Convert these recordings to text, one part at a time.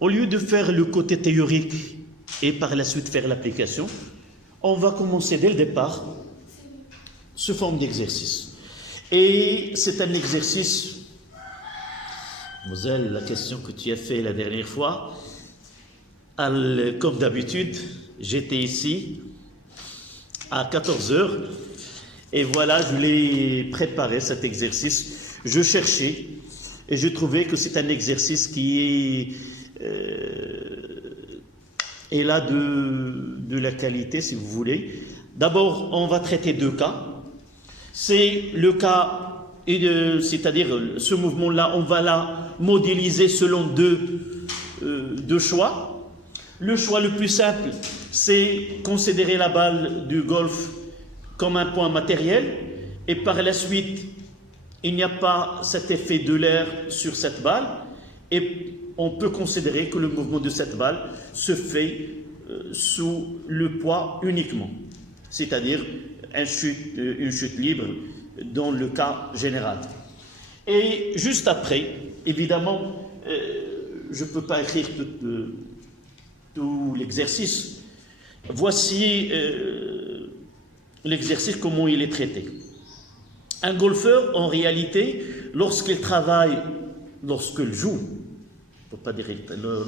Au lieu de faire le côté théorique et par la suite faire l'application, on va commencer dès le départ sous forme d'exercice. Et c'est un exercice, Moselle, la question que tu as fait la dernière fois, comme d'habitude, j'étais ici à 14 heures et voilà, je l'ai préparé cet exercice. Je cherchais et je trouvais que c'est un exercice qui est là de la qualité, si vous voulez. D'abord, on va traiter deux cas. C'est le cas, c'est-à-dire ce mouvement-là, on va la modéliser selon deux choix. Le choix le plus simple, c'est considérer la balle du golf comme un point matériel, et par la suite, il n'y a pas cet effet de l'air sur cette balle, et on peut considérer que le mouvement de cette balle se fait sous le poids uniquement, c'est-à-dire une chute libre dans le cas général. Et juste après, évidemment, je ne peux pas écrire tout l'exercice. Voici l'exercice, comment il est traité. Un golfeur, en réalité, lorsqu'il travaille, lorsqu'il joue, on ne peut pas dire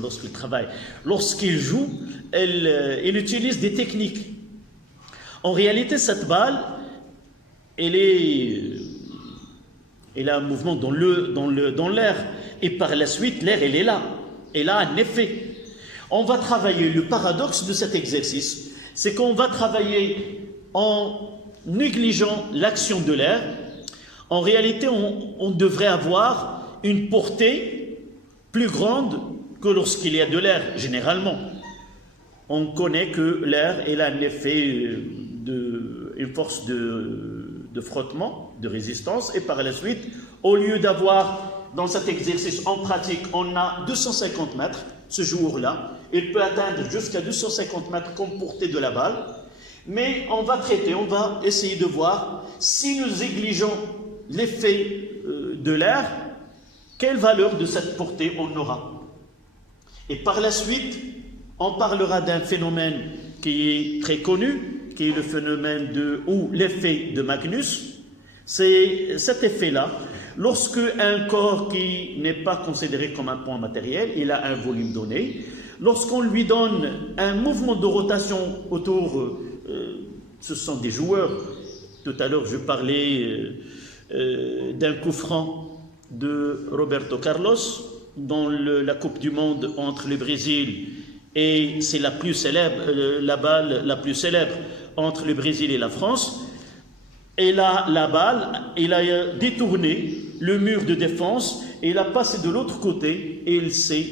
lorsqu'il travaille, lorsqu'il joue, il utilise des techniques. En réalité, cette balle, elle a un mouvement dans l'air, et par la suite, l'air, elle est là. Elle a un effet. On va travailler, le paradoxe de cet exercice, c'est qu'on va travailler en négligeant l'action de l'air. En réalité, on devrait avoir une portée plus grande que lorsqu'il y a de l'air, généralement. On connaît que l'air, il a un effet une force de frottement, de résistance, et par la suite, au lieu d'avoir, dans cet exercice en pratique, on a 250 mètres, ce jour-là, il peut atteindre jusqu'à 250 mètres comme portée de la balle, mais on va traiter, on va essayer de voir si nous négligeons l'effet de l'air, quelle valeur de cette portée on aura. Et par la suite, on parlera d'un phénomène qui est très connu, qui est le phénomène ou l'effet de Magnus. C'est cet effet-là. Lorsque un corps qui n'est pas considéré comme un point matériel, il a un volume donné, lorsqu'on lui donne un mouvement de rotation autour, ce sont des joueurs. Tout à l'heure, je parlais d'un coup franc de Roberto Carlos dans la Coupe du Monde entre le Brésil et c'est la plus célèbre, la balle la plus célèbre entre le Brésil et la France. Et là, la balle, il a détourné le mur de défense et il a passé de l'autre côté et il s'est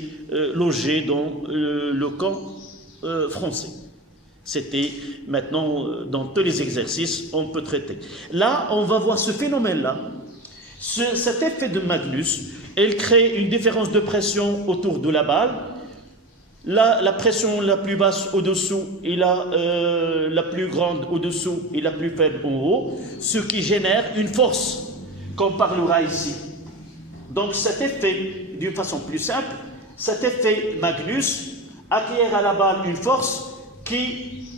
logé dans le camp français. C'était maintenant, dans tous les exercices, on peut traiter. Là, on va voir ce phénomène-là. Cet effet de Magnus, il crée une différence de pression autour de la balle. Là, la pression la plus basse au-dessous et la plus grande au-dessous et la plus faible en haut, ce qui génère une force qu'on parlera ici. Donc cet effet, d'une façon plus simple, cet effet Magnus acquiert à la balle une force qui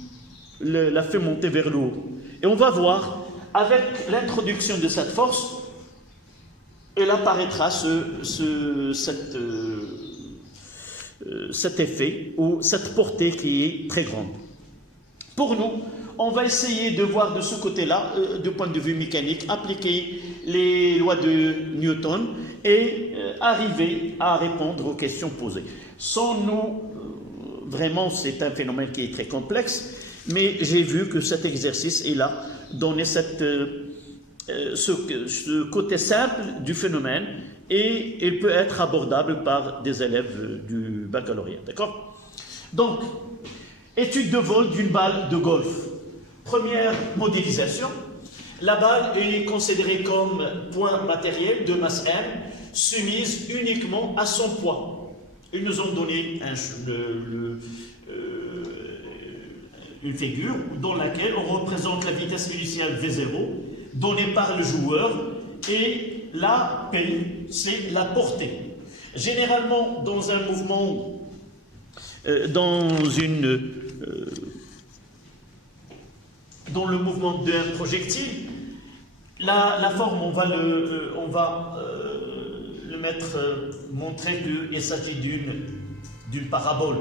la fait monter vers le haut. Et on va voir, avec l'introduction de cette force, il apparaîtra cet effet ou cette portée qui est très grande. Pour nous, on va essayer de voir de ce côté-là, du point de vue mécanique, appliquer les lois de Newton et arriver à répondre aux questions posées. Sans nous, vraiment, c'est un phénomène qui est très complexe, mais j'ai vu que cet exercice est là, donner ce côté simple du phénomène, et il peut être abordable par des élèves du baccalauréat. D'accord? Donc, étude de vol d'une balle de golf. Première modélisation. La balle est considérée comme point matériel de masse M, soumise uniquement à son poids. Ils nous ont donné une figure dans laquelle on représente la vitesse initiale V0 donnée par le joueur, et la P, c'est la portée. Généralement, dans un mouvement dans le mouvement d'un projectile, la forme, on va le montrer qu'il s'agit d'une parabole.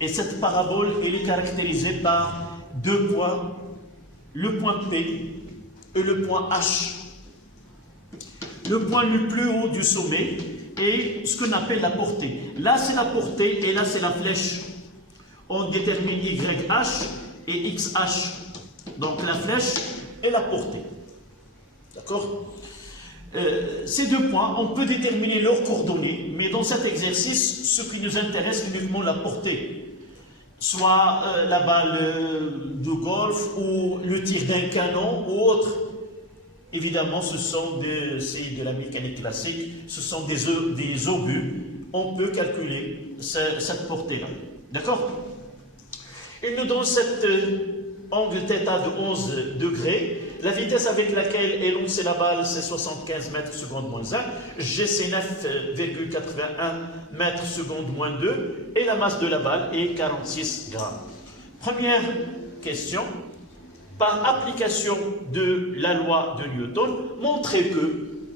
Et cette parabole, elle est caractérisée par deux points, le point P et le point H. Le point le plus haut du sommet est ce qu'on appelle la portée. Là, c'est la portée et là, c'est la flèche. On détermine YH et XH. Donc, la flèche et la portée. D'accord? Ces deux points, on peut déterminer leurs coordonnées, mais dans cet exercice, ce qui nous intéresse, c'est uniquement la portée. Soit la balle de golf ou le tir d'un canon ou autre. Évidemment, c'est de la mécanique classique, ce sont des obus. On peut calculer cette portée-là. D'accord? Il nous donne cet angle θ de 11 degrés. La vitesse avec laquelle est lancée la balle, c'est 75 mètres seconde moins 1. G, c'est 9,81 mètres seconde moins 2. Et la masse de la balle est 46 grammes. Première question. Par application de la loi de Newton, montrez que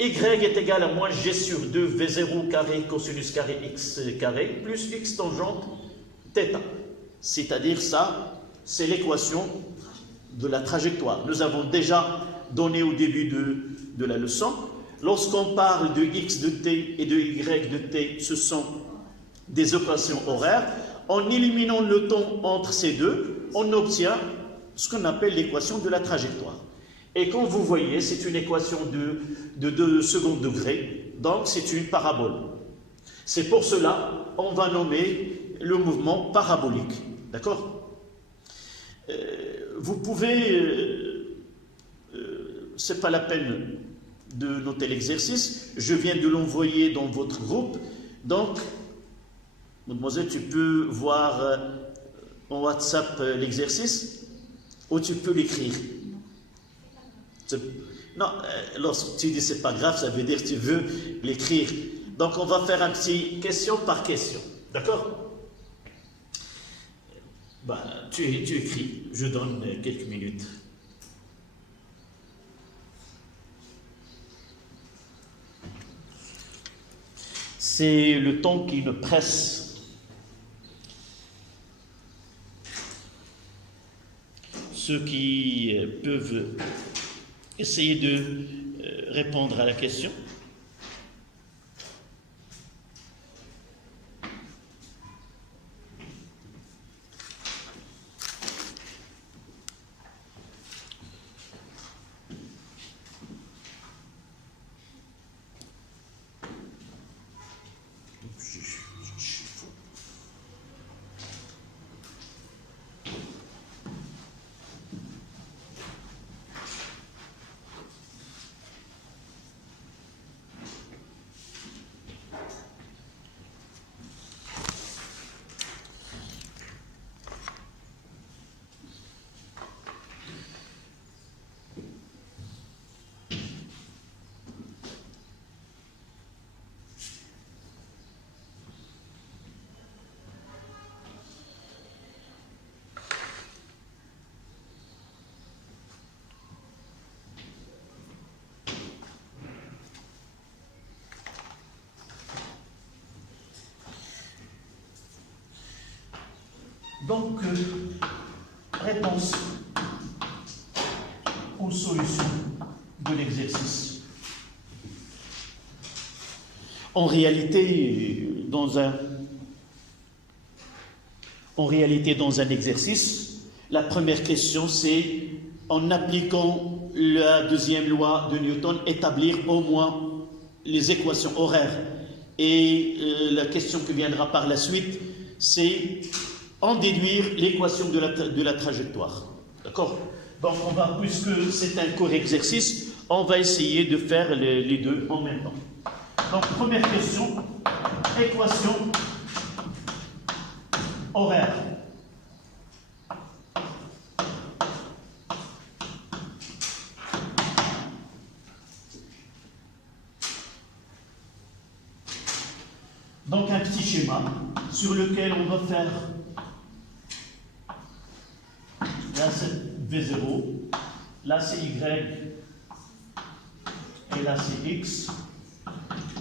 Y est égal à moins G sur 2 V0 carré cosinus carré X carré plus X tangente θ. C'est-à-dire ça, c'est l'équation de la trajectoire. Nous avons déjà donné au début de la leçon. Lorsqu'on parle de X de T et de Y de T, ce sont des équations horaires. En éliminant le temps entre ces deux, on obtient ce qu'on appelle l'équation de la trajectoire. Et comme vous voyez, c'est une équation de 2 second degré, donc c'est une parabole. C'est pour cela qu'on va nommer le mouvement parabolique. D'accord? Vous pouvez, c'est pas la peine de noter l'exercice, je viens de l'envoyer dans votre groupe, donc mademoiselle, tu peux voir en WhatsApp l'exercice ou tu peux l'écrire. Non, lorsque tu dis c'est pas grave, ça veut dire que tu veux l'écrire. Donc on va faire un petit question par question. D'accord? Tu écris, je donne quelques minutes. C'est le temps qui me presse. Ceux qui peuvent essayer de répondre à la question. Donc, réponse aux solutions de l'exercice. En réalité, dans un exercice, la première question, c'est, en appliquant la deuxième loi de Newton, établir au moins les équations horaires. Et la question qui viendra par la suite, c'est en déduire l'équation de la trajectoire. D'accord? Donc, puisque c'est un court exercice, on va essayer de faire les deux en même temps. Donc, première question, équation horaire. Donc un petit schéma sur lequel on va faire, là c'est V0, là c'est Y, et là c'est X,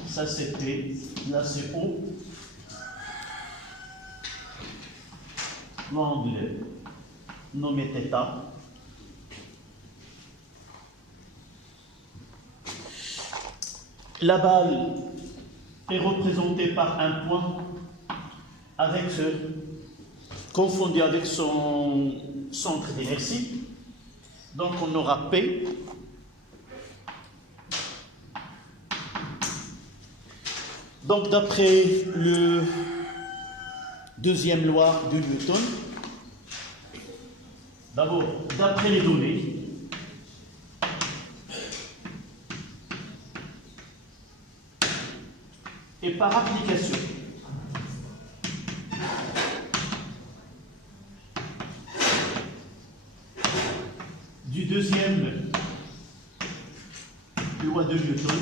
ça c'est T, là c'est O. L'angle nommé θ. La balle est représentée par un point avec confondu avec son centre d'inertie. Donc on aura P. Donc d'après le deuxième loi de Newton, d'abord d'après les données, et par application, du deuxième loi de Newton,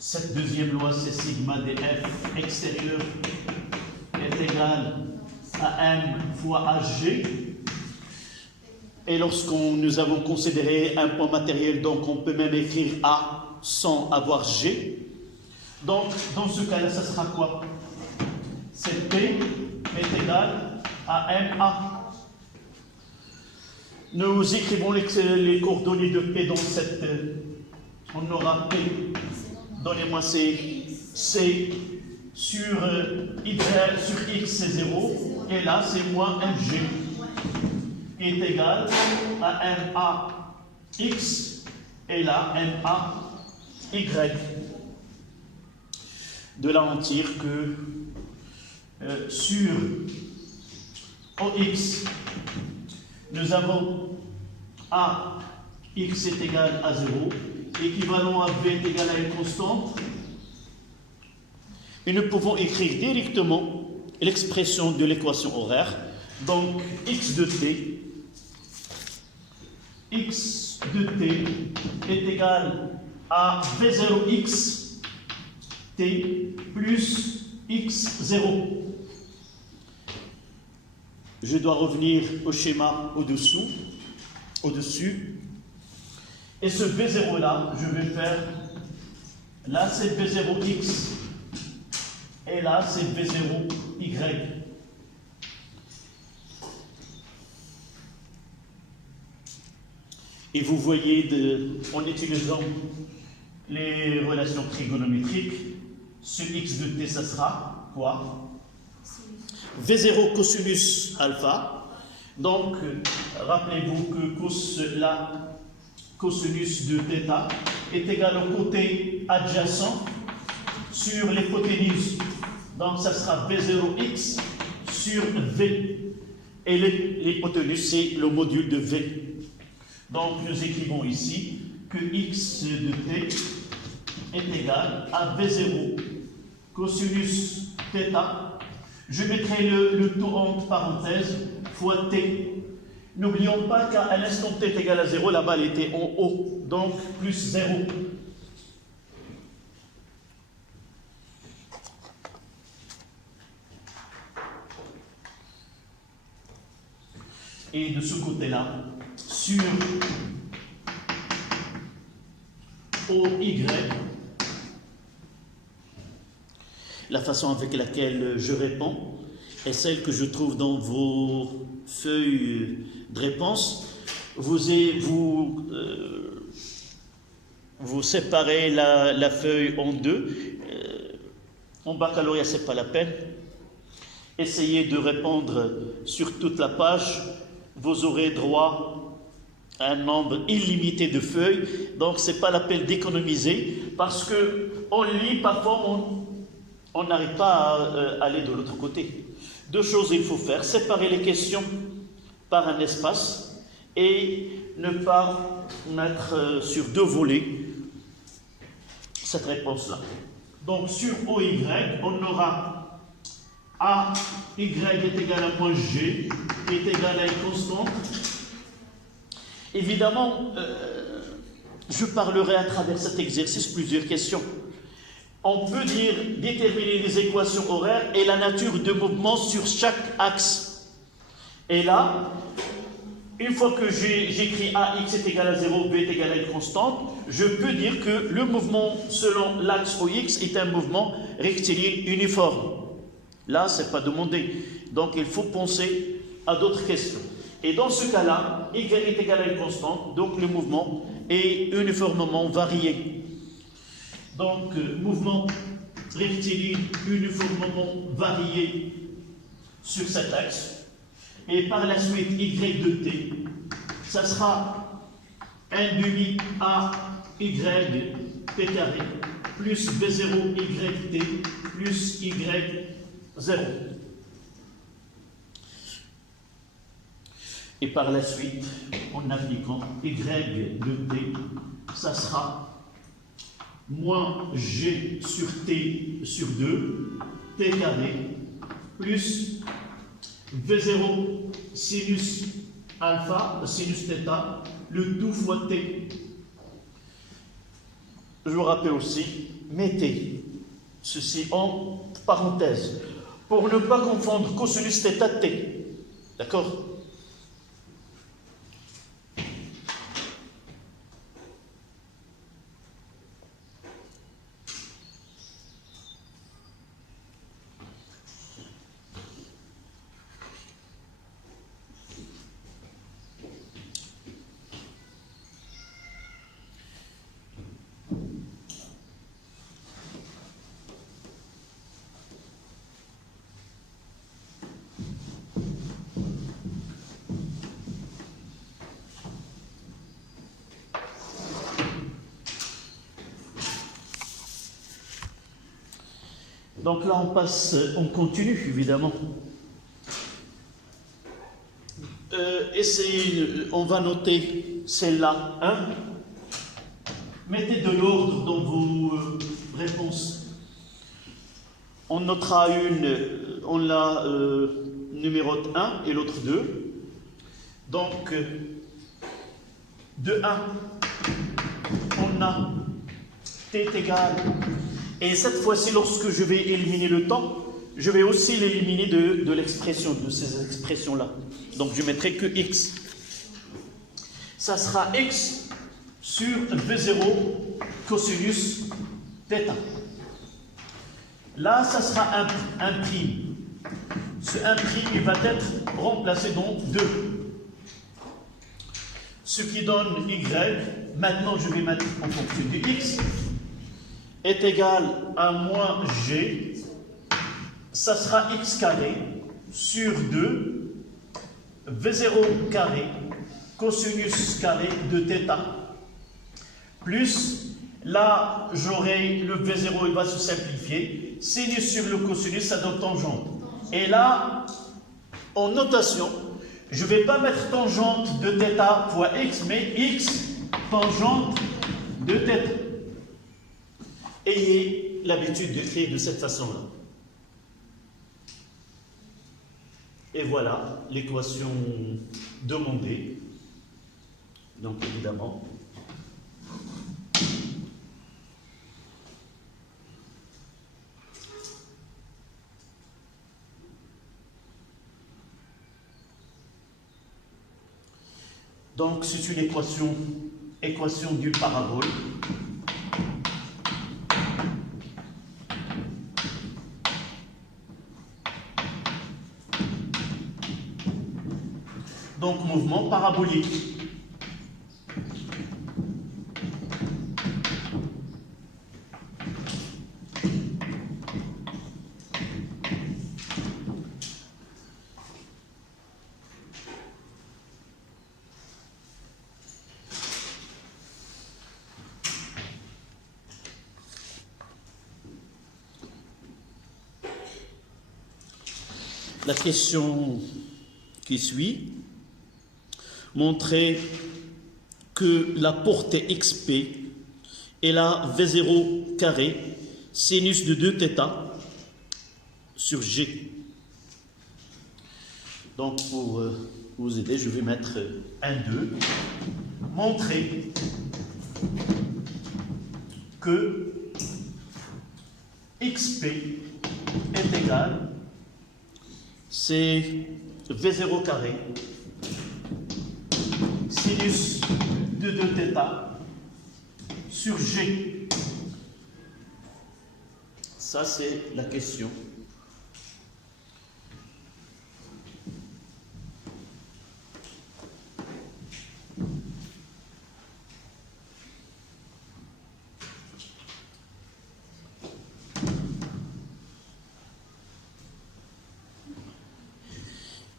cette deuxième loi, c'est sigma df extérieur est égal à m fois hg. Et lorsqu'on nous avons considéré un point matériel, donc on peut même écrire A sans avoir G. Donc, dans ce cas-là, ça sera quoi? C'est P est égal à MA. Nous écrivons les coordonnées de P dans cette... on aura P, donnez-moi C sur Y, sur X c'est 0, et là c'est moins MG. Est égal à MA X et là MA Y. De là on tire que sur OX nous avons A X est égal à 0, équivalent à V est égal à une constante, et nous pouvons écrire directement l'expression de l'équation horaire. Donc X de T est égal à V0x T plus X0. Je dois revenir au schéma au-dessus. Et ce V0 là, je vais faire, là c'est V0x, et là c'est V0y. Et vous voyez, en utilisant les relations trigonométriques, ce x de t, ça sera quoi? V0 cosinus alpha. Donc, rappelez-vous que la cosinus de θ est égal au côté adjacent sur l'hypoténuse. Donc, ça sera V0x sur V. Et l'hypoténuse, c'est le module de V. Donc, nous écrivons ici que x de t est égal à V0 cosinus θ. Je mettrai le tout entre parenthèses fois t. N'oublions pas qu'à l'instant t est égal à 0, la balle était en haut, donc plus 0. Et de ce côté-là, sur OY, la façon avec laquelle je réponds est celle que je trouve dans vos feuilles de réponse. Vous séparez la feuille en deux. En baccalauréat, ce n'est pas la peine. Essayez de répondre sur toute la page. Vous aurez droit à un nombre illimité de feuilles, donc ce n'est pas la peine d'économiser, parce qu'on lit, parfois on n'arrive pas à aller de l'autre côté. Deux choses il faut faire: séparer les questions par un espace et ne pas mettre sur deux volets cette réponse-là. Donc sur OY, on aura AY est égal à moins G est égal à une constante. Évidemment, je parlerai à travers cet exercice plusieurs questions. On peut déterminer les équations horaires et la nature de mouvement sur chaque axe. Et là, une fois que j'écris AX est égal à 0, B est égal à une constante, je peux dire que le mouvement selon l'axe OX est un mouvement rectiligne uniforme. Là, ce n'est pas demandé. Donc, il faut penser à d'autres questions. Et dans ce cas-là, Y est égal à une constante, donc le mouvement est uniformément varié. Donc, mouvement rectiligne uniformément varié sur cet axe. Et par la suite, Y de T, ça sera 1 demi A Y T carré plus B0 Y T plus Y0. Et par la suite, en appliquant Y de T, ça sera moins G sur T sur 2, T carré, plus V0 sinus alpha, sinus θ, le tout fois T. Je vous rappelle aussi, mettez ceci en parenthèse, pour ne pas confondre cosinus θ T. D'accord? Donc là, on continue, évidemment. On va noter celle-là. Hein? Mettez de l'ordre dans vos réponses. On notera une, on la numérote 1 et l'autre 2. Donc, de 1, on a t est égal. Et cette fois-ci, lorsque je vais éliminer le temps, je vais aussi l'éliminer de l'expression, de ces expressions-là. Donc, je mettrai que x. Ça sera x sur V0 cosinus θ. Là, ça sera un prime. Ce 1 prime, il va être remplacé dans 2. Ce qui donne y. Maintenant, je vais mettre en fonction de x est égal à moins g. Ça sera x carré sur 2 V0 carré cosinus carré de θ. Plus, là, j'aurai le V0, il va se simplifier. Sinus sur le cosinus, ça donne tangente. Et là, en notation, je ne vais pas mettre tangente de θ fois x, mais x tangente de θ. Ayez l'habitude de créer de cette façon-là. Et voilà l'équation demandée. Donc évidemment, donc c'est une équation d'une parabole. Donc, mouvement parabolique. La question qui suit. Montrer que la portée xp est la V0 carré sinus de 2θ sur G. Donc pour vous aider, je vais mettre 1, 2. Montrer que xp est égal, c'est V0 carré, sinus de 2θ sur G. Ça, c'est la question.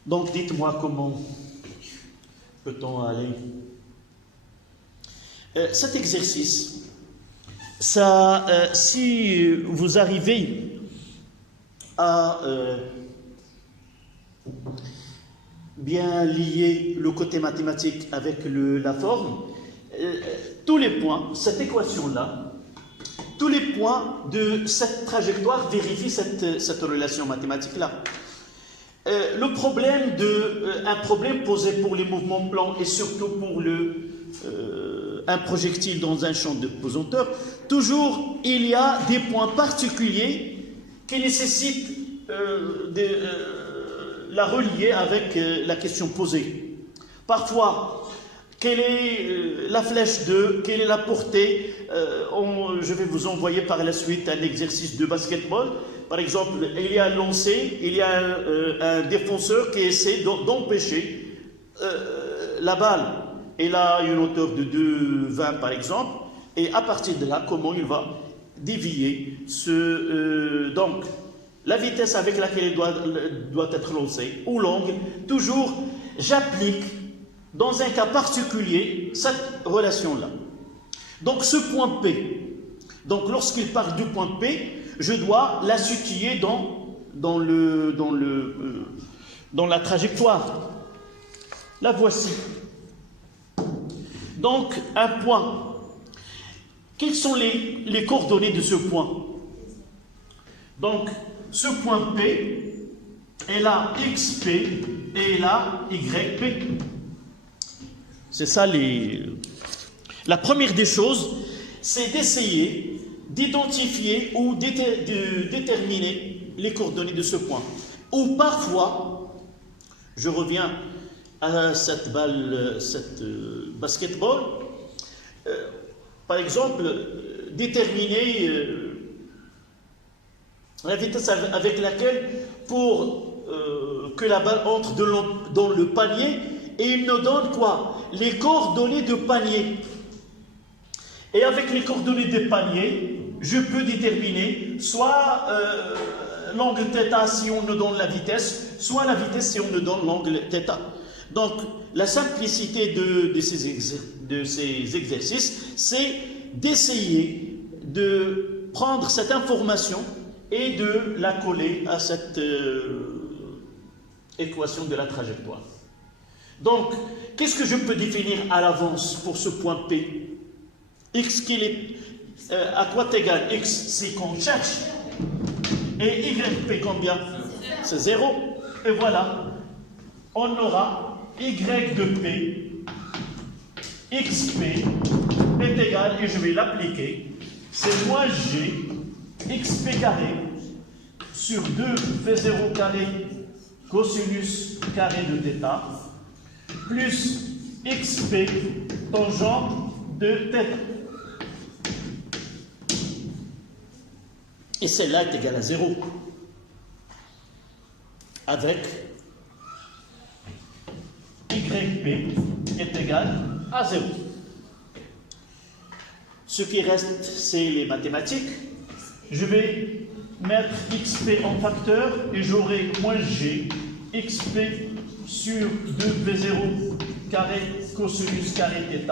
Donc, dites-moi comment peut-on aller. Cet exercice, ça, si vous arrivez à bien lier le côté mathématique avec la forme, tous les points, cette équation-là, tous les points de cette trajectoire vérifient cette relation mathématique-là. Le problème un problème posé pour les mouvements plans et surtout pour un projectile dans un champ de pesanteur, toujours il y a des points particuliers qui nécessitent la relier avec la question posée. Parfois, quelle est la flèche quelle est la portée je vais vous envoyer par la suite un exercice de basketball. Par exemple, il y a un lancé, il y a un défenseur qui essaie d'empêcher la balle. Elle a une hauteur de 2,20 par exemple, et à partir de là, comment il va dévier donc, la vitesse avec laquelle il doit être lancé, ou l'angle, toujours, j'applique dans un cas particulier cette relation-là. Donc, ce point P, donc lorsqu'il part du point P, je dois l'associer dans la trajectoire. La voici. Donc, un point. Quelles sont les coordonnées de ce point? Donc, ce point P est là XP et là YP. C'est ça La première des choses, c'est d'essayer d'identifier ou de déterminer les coordonnées de ce point. Ou parfois, je reviens à cette basketball, par exemple, déterminer la vitesse avec laquelle, pour que la balle entre dans le panier, et il nous donne quoi? Les coordonnées de panier. Et avec les coordonnées de panier, je peux déterminer soit l'angle θ si on nous donne la vitesse, soit la vitesse si on nous donne l'angle θ. Donc, la simplicité de ces exercices, c'est d'essayer de prendre cette information et de la coller à cette équation de la trajectoire. Donc, qu'est-ce que je peux définir à l'avance pour ce point P? X à quoi égale X, c'est qu'on cherche. Et YP combien? C'est 0. Et voilà, on aura Y de P, XP est égal, et je vais l'appliquer, c'est moins G, XP carré, sur 2 V0 carré, cosinus carré de θ, plus XP, tangent de θ. Et celle-là est égale à 0. Avec YP est égal à 0. Ce qui reste, c'est les mathématiques. Je vais mettre XP en facteur et j'aurai moins G, XP sur 2V0 carré cosinus carré θ,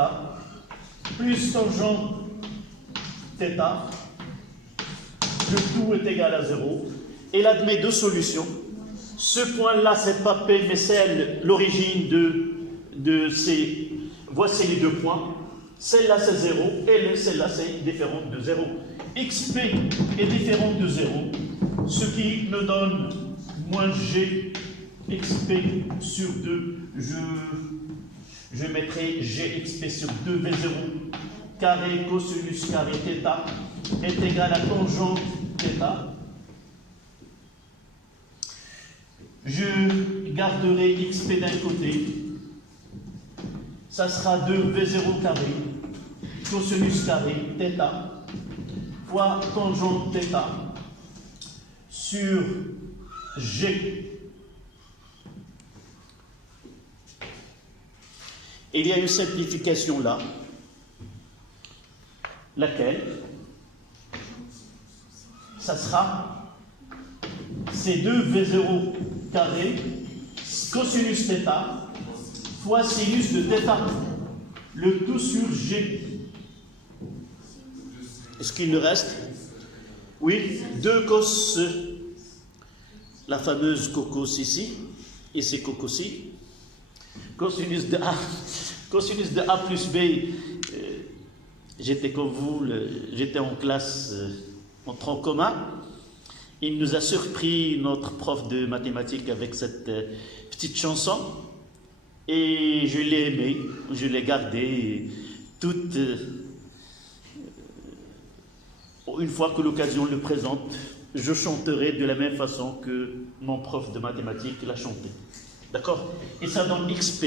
plus tangent θ. Le tout est égal à 0. Et il admet deux solutions. Ce point-là, c'est pas P, mais c'est l'origine de ces... Voici les deux points. Celle-là, c'est 0. Et celle-là, c'est différente de 0. XP est différente de 0. Ce qui me donne moins G XP sur 2. Je mettrai GXP sur 2V0 carré cosinus carré θ est égal à tangente θ. Je garderai xp d'un côté, ça sera 2v0 carré cosinus carré θ fois tangente θ sur g. Il y a une simplification là, laquelle ça sera C2V0 carré cosinus θ fois sinus de θ, le tout sur G. Est-ce qu'il nous reste? Oui, 2 cos, la fameuse cocos ici, et c'est cocos-ci. Cosinus de A plus B, j'étais comme vous, j'étais en classe en tronc commun. Il nous a surpris, notre prof de mathématiques, avec cette petite chanson. Et je l'ai aimée, je l'ai gardée toute. Une fois que l'occasion le présente, je chanterai de la même façon que mon prof de mathématiques l'a chanté. D'accord? Et ça donne xp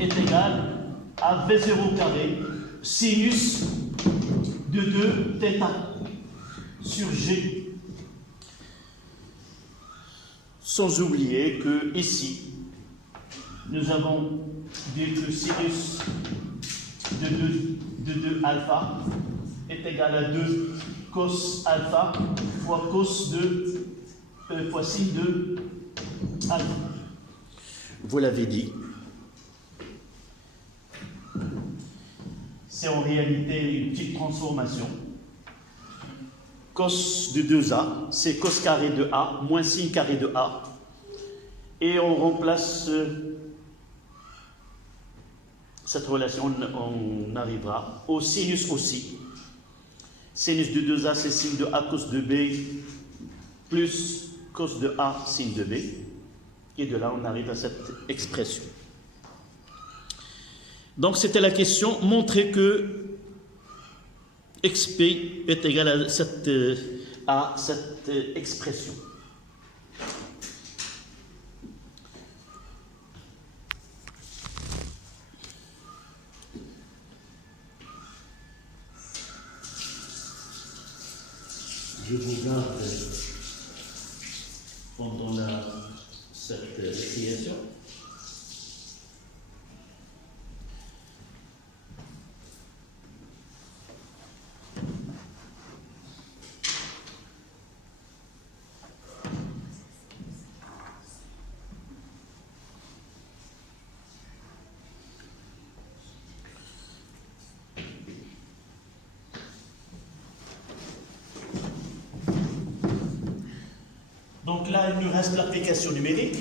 est égal à v0 carré sinus de 2 θ sur g. Sans oublier que ici, nous avons dit que sinus de 2 alpha est égal à 2 cos alpha fois cos de fois sin de alpha. Vous l'avez dit. C'est en réalité une petite transformation. Cos de 2a, c'est cos carré de a moins sin carré de a. Et on remplace cette relation, on arrivera au sinus aussi. Sinus de 2a, c'est sin de a cos de b plus cos de a sin de b. Et de là, on arrive à cette expression. Donc, c'était la question, montrer que xp est égal à cette expression. Je vous garde pendant cette création. Donc là, il nous reste l'application numérique.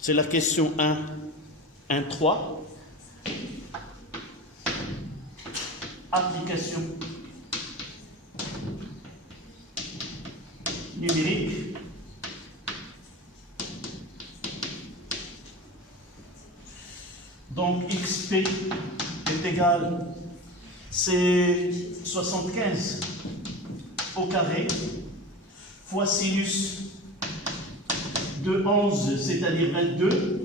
C'est la question 1.3. Application numérique. Donc xp est égal, c'est 75 au carré fois sinus de 11, c'est-à-dire 22,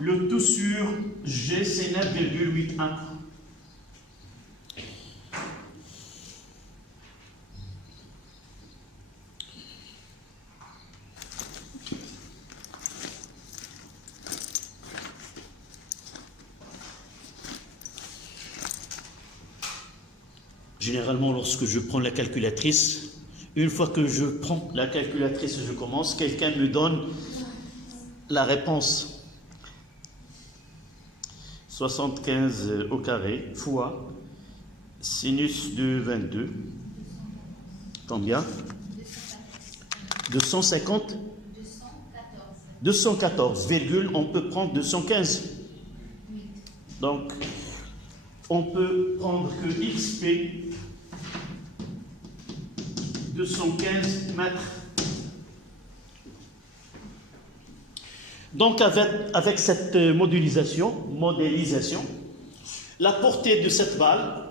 le tout sur G, c'est 9,81. Généralement, lorsque je prends la calculatrice, une fois que je prends la calculatrice et je commence, quelqu'un me donne la réponse. 75 au carré fois sinus de 22. Combien? 250? 214, virgule, on peut prendre 215. Donc, on peut prendre que xp 215 mètres. Donc avec cette modélisation, la portée de cette balle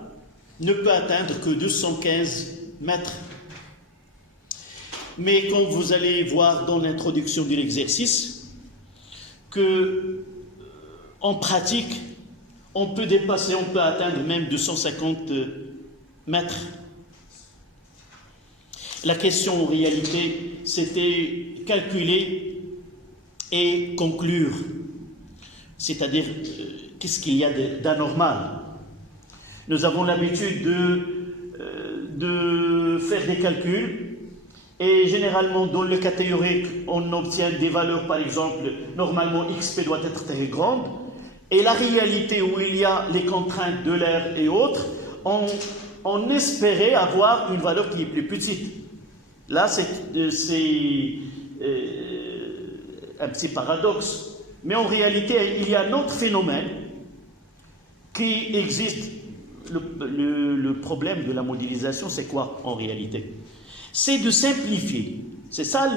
ne peut atteindre que 215 mètres. Mais quand vous allez voir dans l'introduction de l'exercice que en pratique, on peut atteindre même 250 mètres. La question en réalité, c'était calculer et conclure, c'est-à-dire qu'est-ce qu'il y a d'anormal. Nous avons l'habitude de faire des calculs et généralement dans le cas théorique, on obtient des valeurs, par exemple, normalement XP doit être très grande, et la réalité où il y a les contraintes de l'air et autres, on espérait avoir une valeur qui est plus petite. Là, c'est un petit paradoxe. Mais en réalité, il y a un autre phénomène qui existe. Le problème de la modélisation, c'est quoi en réalité? C'est de simplifier. C'est ça,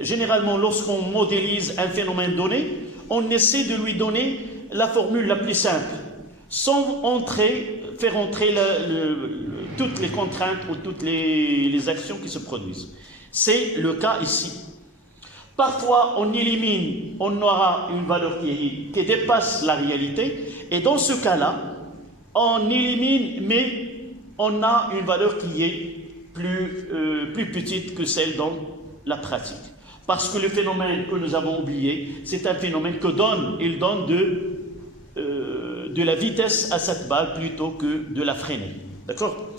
généralement, lorsqu'on modélise un phénomène donné, on essaie de lui donner la formule la plus simple, sans faire entrer toutes les contraintes ou toutes les actions qui se produisent. C'est le cas ici. Parfois, on aura une valeur qui dépasse la réalité, et dans ce cas-là, on élimine, mais on a une valeur qui est plus petite que celle dans la pratique. Parce que le phénomène que nous avons oublié, c'est un phénomène il donne de la vitesse à cette balle plutôt que de la freiner. D'accord?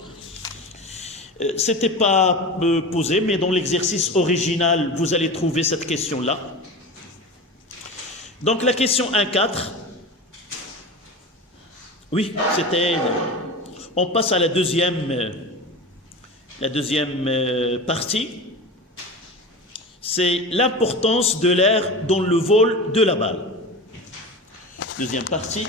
C'était pas posé, mais dans l'exercice original, vous allez trouver cette question-là. Donc la question 1.4. Oui, c'était... On passe à la deuxième partie. C'est l'importance de l'air dans le vol de la balle. Deuxième partie.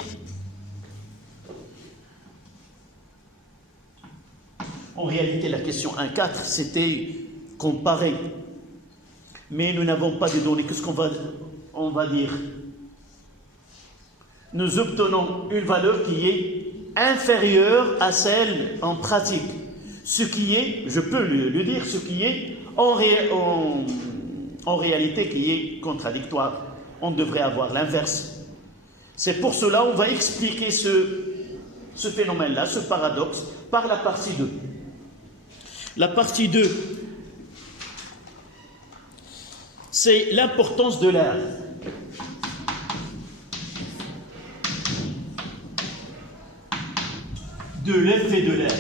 En réalité, la question 1.4, c'était comparé. Mais nous n'avons pas de données. Qu'est-ce qu'on va dire? Nous obtenons une valeur qui est inférieure à celle en pratique. Ce qui est, je peux le dire, ce qui est en réalité qui est contradictoire. On devrait avoir l'inverse. C'est pour cela qu'on va expliquer ce phénomène-là, ce paradoxe, par la partie 2. La partie 2, c'est l'importance de l'air. De l'effet de l'air.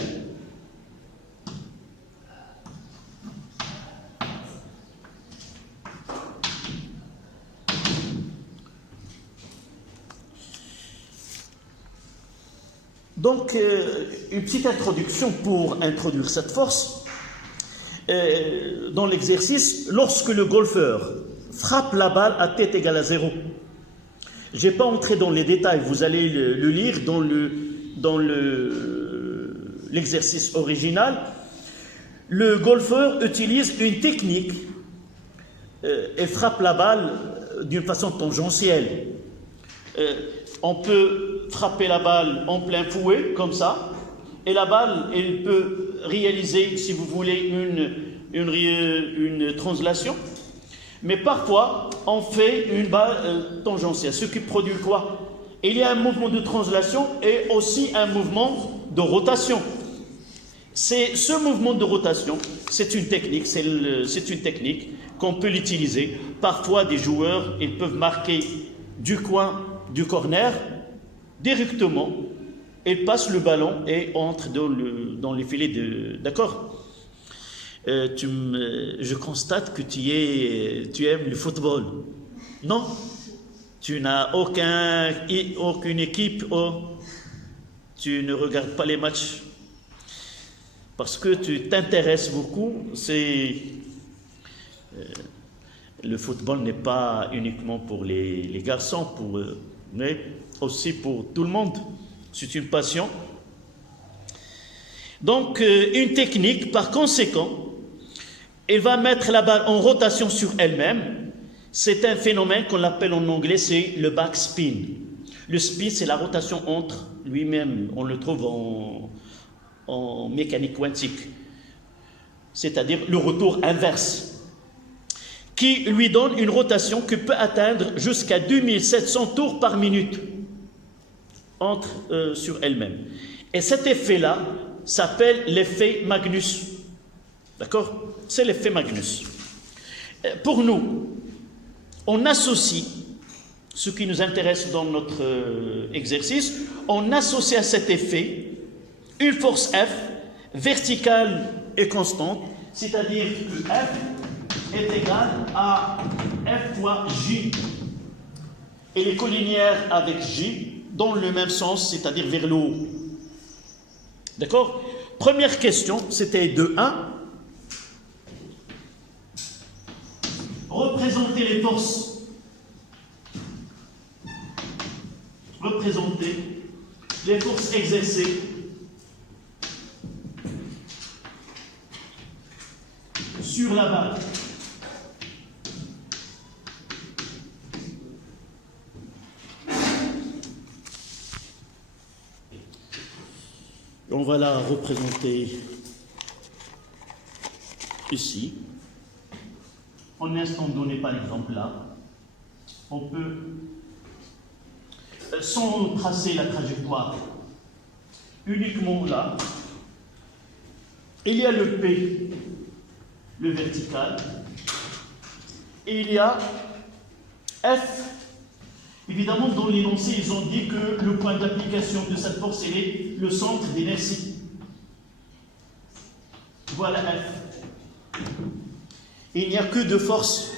Donc, une petite introduction pour introduire cette force. Dans l'exercice, lorsque le golfeur frappe la balle à tête égale à 0, je n'ai pas entré dans les détails, vous allez le lire dans l'exercice original. Le golfeur utilise une technique et frappe la balle d'une façon tangentielle. On peut frapper la balle en plein fouet, comme ça, et la balle, elle peut réaliser, si vous voulez, une translation. Mais parfois, on fait une balle tangentielle, ce qui produit quoi? Il y a un mouvement de translation et aussi un mouvement de rotation. C'est ce mouvement de rotation, c'est une technique qu'on peut l'utiliser. Parfois, des joueurs, ils peuvent marquer du coin du corner directement. Ils passent le ballon et entrent dans les filets de... D'accord? Je constate que tu aimes le football. Non? Tu n'as aucune équipe, tu ne regardes pas les matchs. Parce que tu t'intéresses beaucoup, le football n'est pas uniquement pour les garçons, mais aussi pour tout le monde. C'est une passion. Donc, une technique, par conséquent, elle va mettre la balle en rotation sur elle-même C'est un phénomène qu'on appelle en anglais, c'est le backspin. Le spin, c'est la rotation entre lui-même, on le trouve en mécanique quantique, c'est-à-dire le retour inverse, qui lui donne une rotation qui peut atteindre jusqu'à 2700 tours par minute sur elle-même. Et cet effet-là s'appelle l'effet Magnus. D'accord? C'est l'effet Magnus. Pour nous, on associe, ce qui nous intéresse dans notre exercice, on associe à cet effet une force F verticale et constante, c'est-à-dire que F est égal à F fois J. Et les collinéaires avec J dans le même sens, c'est-à-dire vers le haut. D'accord? Première question, c'était de 1. Représenter les forces. Représenter les forces exercées sur la balle. On va la représenter ici. En un instant donné, par exemple, là, on peut, sans tracer la trajectoire, uniquement là, il y a le P, le vertical, et il y a F. Évidemment, dans l'énoncé, ils ont dit que le point d'application de cette force, est le centre d'inertie. Voilà F. Il n'y a que deux forces.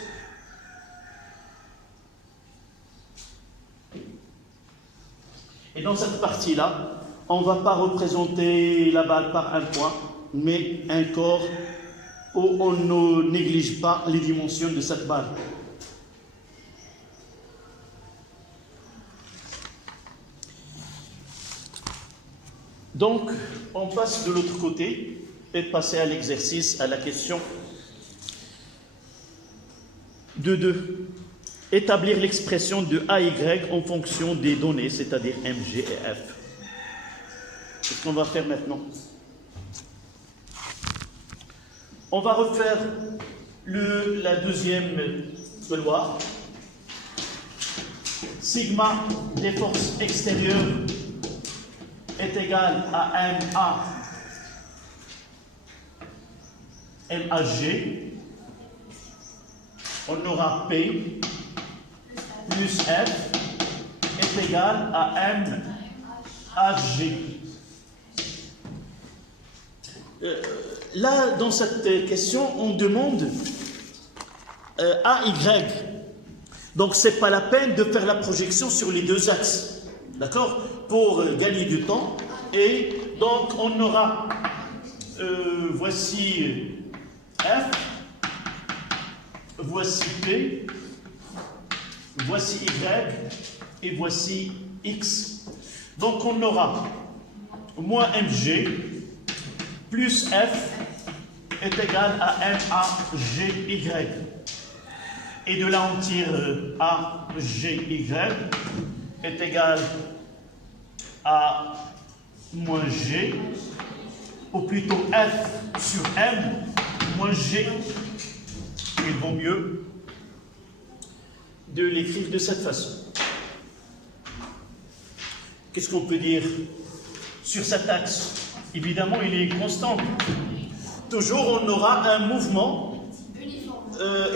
Et dans cette partie-là, on ne va pas représenter la balle par un point, mais un corps où on ne néglige pas les dimensions de cette balle. Donc, on passe de l'autre côté et passer à l'exercice, à la question de 2. Établir l'expression de AY en fonction des données, c'est-à-dire MG et F. C'est ce qu'on va faire maintenant. On va refaire la deuxième loi. Sigma des forces extérieures est égal à MAG. On aura P plus F est égal à MAG. Là, dans cette question, on demande AY. Donc, ce n'est pas la peine de faire la projection sur les deux axes. D'accord? Pour gagner du temps. Et donc, on aura, voici F, voici P, voici Y, et voici X. Donc, on aura moins MG plus F est égal à MAGY. Et de là, on tire AGY est égal à moins G, ou plutôt F sur M moins G. Il vaut mieux de l'écrire de cette façon. Qu'est-ce qu'on peut dire sur cet axe? Évidemment, il est constant. Toujours, on aura un mouvement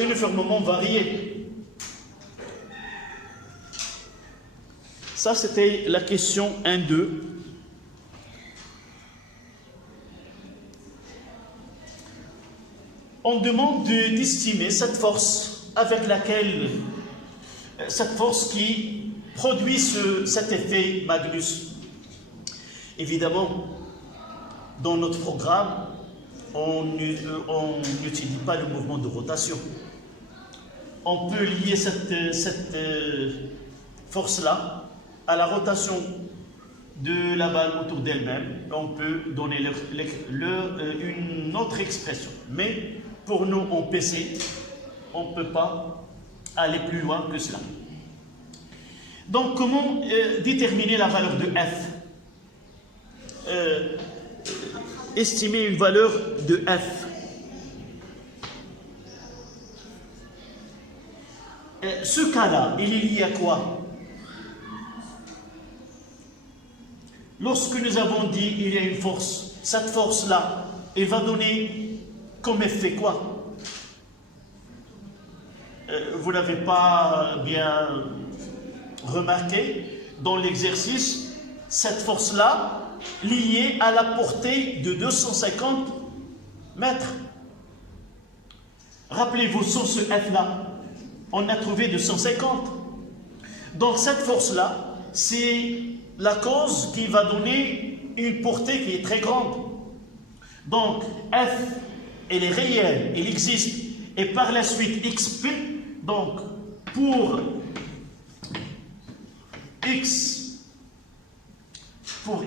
uniformément varié. Ça, c'était la question 1-2. On demande d'estimer cette force avec laquelle, cette force qui produit cet effet Magnus. Évidemment, dans notre programme, on n'utilise pas le mouvement de rotation. On peut lier cette force-là à la rotation de la balle autour d'elle-même. On peut donner une autre expression. Mais pour nous, en PC, on ne peut pas aller plus loin que cela. Donc, comment déterminer la valeur de f? Estimer une valeur de f. Ce cas-là, il est lié à quoi? Lorsque nous avons dit il y a une force, cette force-là, elle va donner comme effet quoi? Vous n'avez pas bien remarqué dans l'exercice, cette force-là liée à la portée de 250 mètres. Rappelez-vous, sur ce F-là, on a trouvé 250. Donc cette force-là, c'est la cause qui va donner une portée qui est très grande. Donc F, elle est réelle, elle existe. Et par la suite, XP, donc pour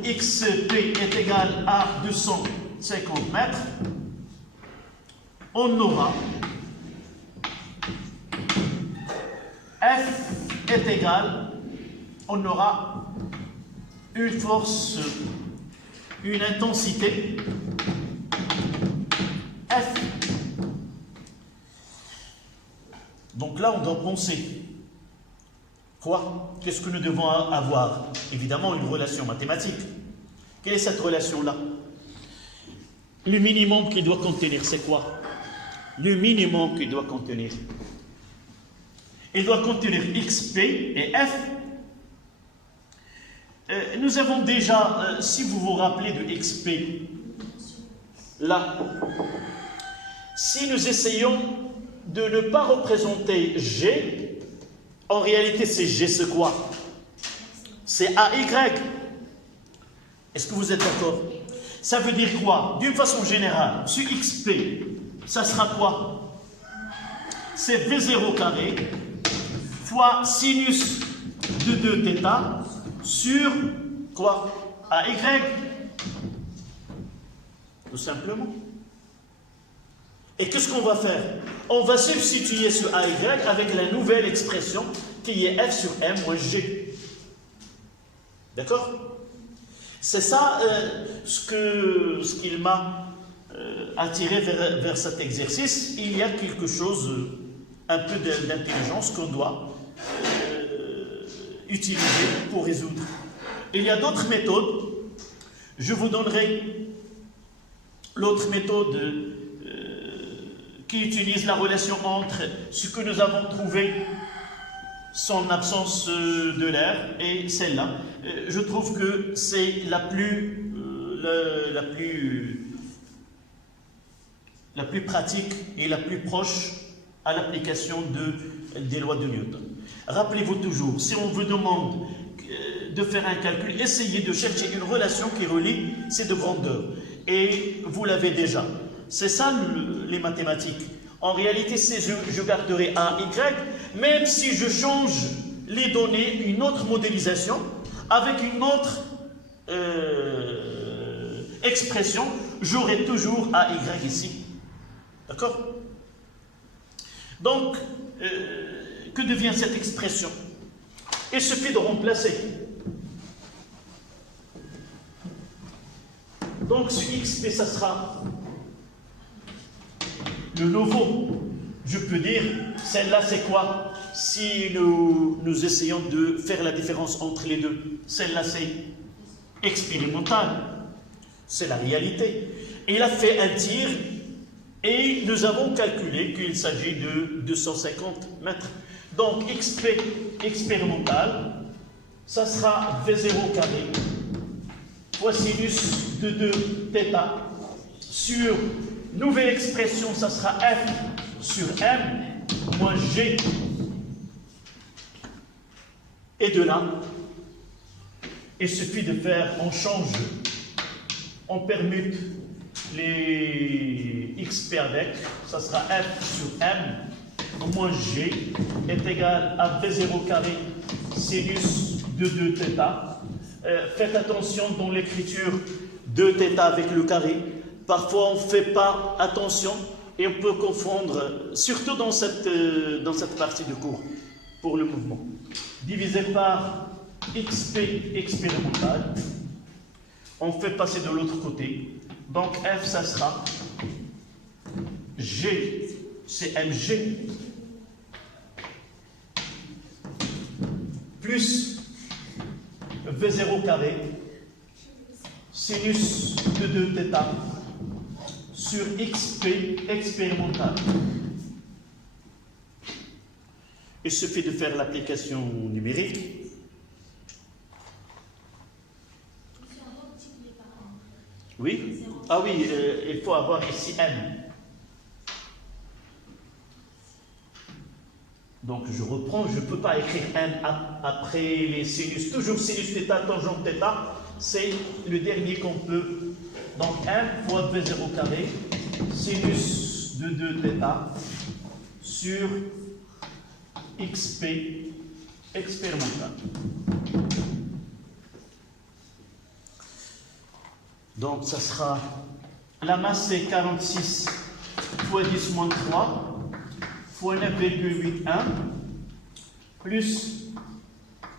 XP est égal à 250 mètres, on aura F est égal, on aura une force, une intensité F. Donc là, on doit penser quoi? Qu'est-ce que nous devons avoir? Évidemment, une relation mathématique. Quelle est cette relation-là? Le minimum qu'il doit contenir, c'est quoi? Le minimum qu'il doit contenir. Il doit contenir XP et F. Nous avons déjà, si vous vous rappelez de XP, là, si nous essayons de ne pas représenter G, en réalité c'est G, c'est quoi? C'est AY. Est-ce que vous êtes d'accord? Ça veut dire quoi? D'une façon générale, sur XP, ça sera quoi? C'est V0 carré fois sinus de 2 θ sur quoi? AY. Tout simplement. Et qu'est-ce qu'on va faire? On va substituer ce AY avec la nouvelle expression qui est F sur M moins G. D'accord? C'est ça ce qu'il m'a attiré vers cet exercice. Il y a quelque chose, un peu d'intelligence qu'on doit utiliser pour résoudre. Il y a d'autres méthodes. Je vous donnerai l'autre méthode qui utilise la relation entre ce que nous avons trouvé sans absence de l'air et celle-là. Je trouve que c'est la plus pratique et la plus proche à l'application des lois de Newton. Rappelez-vous toujours, si on vous demande de faire un calcul, essayez de chercher une relation qui relie ces deux grandeurs. Et vous l'avez déjà. C'est ça les mathématiques. En réalité, c'est je garderai A, Y, même si je change les données, une autre modélisation, avec une autre expression, j'aurai toujours A, Y ici. D'accord? Donc, que devient cette expression? Il suffit de remplacer. Donc, sur XP, ça sera le nouveau. Je peux dire, celle-là, c'est quoi? Si nous essayons de faire la différence entre les deux, celle-là, c'est expérimental. C'est la réalité. Il a fait un tir et nous avons calculé qu'il s'agit de 250 mètres. Donc, XP expérimental, ça sera V0 carré fois sinus de 2 θ sur nouvelle expression, ça sera F sur M moins G. Et de là, il suffit de faire, on change, on permute les XP avec, ça sera F sur M moins G est égal à V0 carré sinus de 2 θ. Faites attention dans l'écriture 2 θ avec le carré. Parfois on ne fait pas attention, et on peut confondre, surtout dans cette partie de cours, pour le mouvement. Divisé par XP expérimental, on fait passer de l'autre côté. Donc F, ça sera G, c'est MG, plus V0 carré, sinus de 2 θ, sur XP expérimental. Il suffit de faire l'application numérique. Oui? Ah oui, il faut avoir ici M. Donc je reprends, je ne peux pas écrire M après les sinus. Toujours sinus θ, tangente θ, c'est le dernier qu'on peut. Donc M fois V0 carré, sinus de 2 θ sur XP expérimental. Donc ça sera, la masse c'est 46 fois 10 moins 3 fois 9,81 plus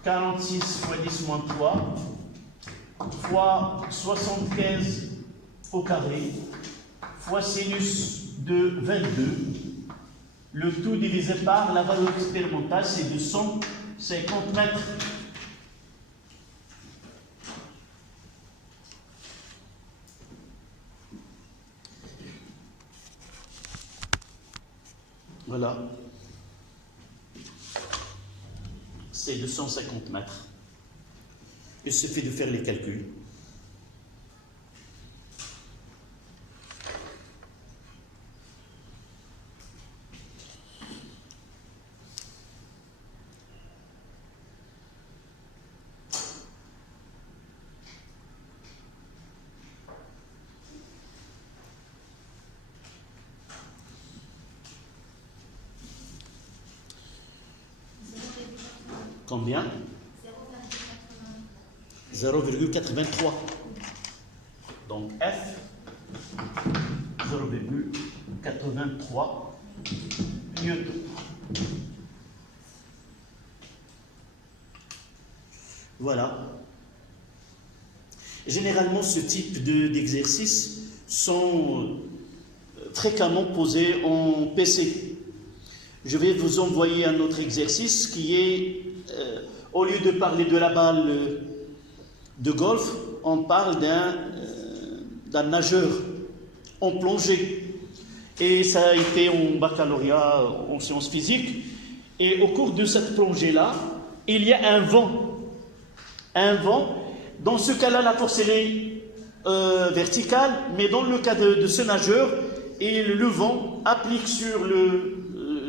46 fois 10 moins 3 fois 75 au carré fois sinus de 22. Le tout divisé par la valeur expérimentale, c'est 250 mètres. Voilà. C'est 250 mètres. Il suffit de faire les calculs. Combien? 0,83. Donc F, 0,83 newton. Voilà. Généralement, ce type d'exercices sont fréquemment posés en PC. Je vais vous envoyer un autre exercice qui est, au lieu de parler de la balle de golf, on parle d'un nageur en plongée. Et ça a été en baccalauréat en sciences physiques. Et au cours de cette plongée-là, il y a un vent. Un vent. Dans ce cas-là, la force elle est verticale, mais dans le cas de ce nageur, et le vent applique sur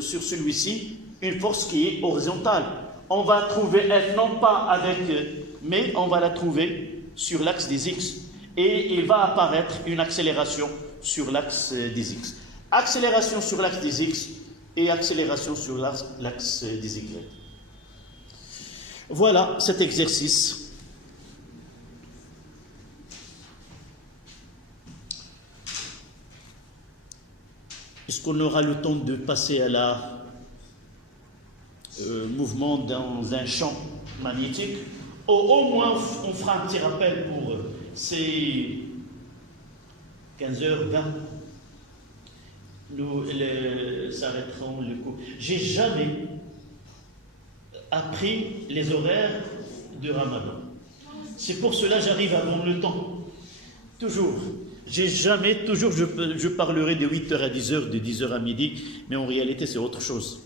celui-ci une force qui est horizontale. On va trouver F non pas avec, mais on va la trouver sur l'axe des X. Et il va apparaître une accélération sur l'axe des X. Accélération sur l'axe des X et accélération sur l'axe des Y. Voilà cet exercice. Est-ce qu'on aura le temps de passer à la mouvement dans un champ magnétique? Au moins, on fera un petit rappel pour ces 15h20. Nous s'arrêterons le coup. J'ai jamais appris les horaires de Ramadan. C'est pour cela que j'arrive avant le temps. Toujours. Toujours je parlerai de 8h à 10h, de 10h à midi, mais en réalité c'est autre chose.